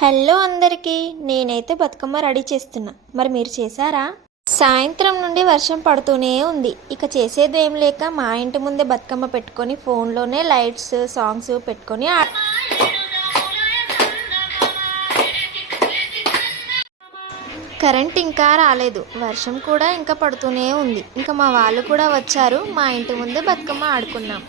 Hello అందరికీ, నేనైతే Bathukamma ready చేస్తున్నా. మరి మీరు చేశారా? సాయంత్రం నుండి వర్షం పడుతూనే ఉంది. ఇక చేసేది ఏం లేక మా ఇంటి ముందే బతుకమ్మ పెట్టుకొని ఫోన్లోనే లైట్స్ సాంగ్స్ పెట్టుకొని కరెంట్ ఇంకా రాలేదు. వర్షం కూడా ఇంకా పడుతూనే ఉంది. ఇంకా మా వాళ్ళు కూడా వచ్చారు. మా ఇంటి ముందే బతుకమ్మ ఆడుకున్నాం.